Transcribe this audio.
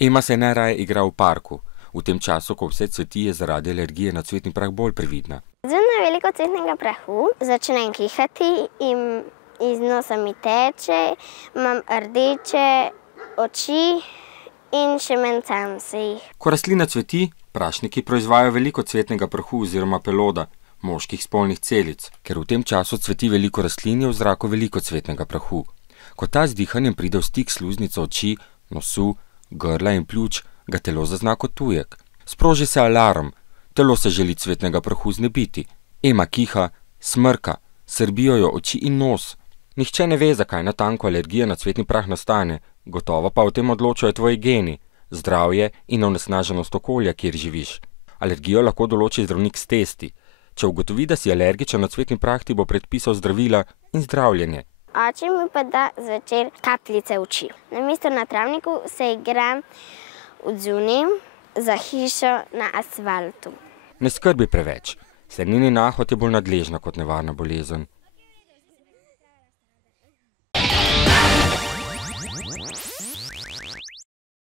Ema se najraje igra v parku. V tem času, ko vse cveti, je zaradi alergije na cvetni prah bolj previdna. Zunaj je veliko cvetnega prahu, začnem kihati in iz nosa mi teče, imam rdeče oči in še mencam se jih. Ko rastlina cveti, prašniki proizvajajo veliko cvetnega prahu oziroma peloda, moških spolnih celic. Ker v tem času cveti veliko rastlin, je v zraku veliko cvetnega prahu. Ko ta z dihanjem pride v stik s sluznico oči, nosu, grla in pljuč, ga telo zazna kot tujek. Sproži se alarm, telo se želi cvetnega prahu znebiti. Ema kiha, smrka, srbijo jo oči in nos. Nihče ne ve, zakaj natanko alergija na cvetni prah nastane, gotovo pa o tem odločajo tvoji geni, zdravje in onesnaženost okolja, kjer živiš. Alergijo lahko določi zdravnik s testi. Če ugotovi, da si alergičen na cvetni prah, ti bo predpisal zdravila in zdravljenje. Oče mi pa da zvečer kapljice v oči. Namesto na travniku se igram odzunaj za hišo na asfaltu. Ne skrbi preveč. Srnini nahod je bolj nadležna kot nevarna bolezen.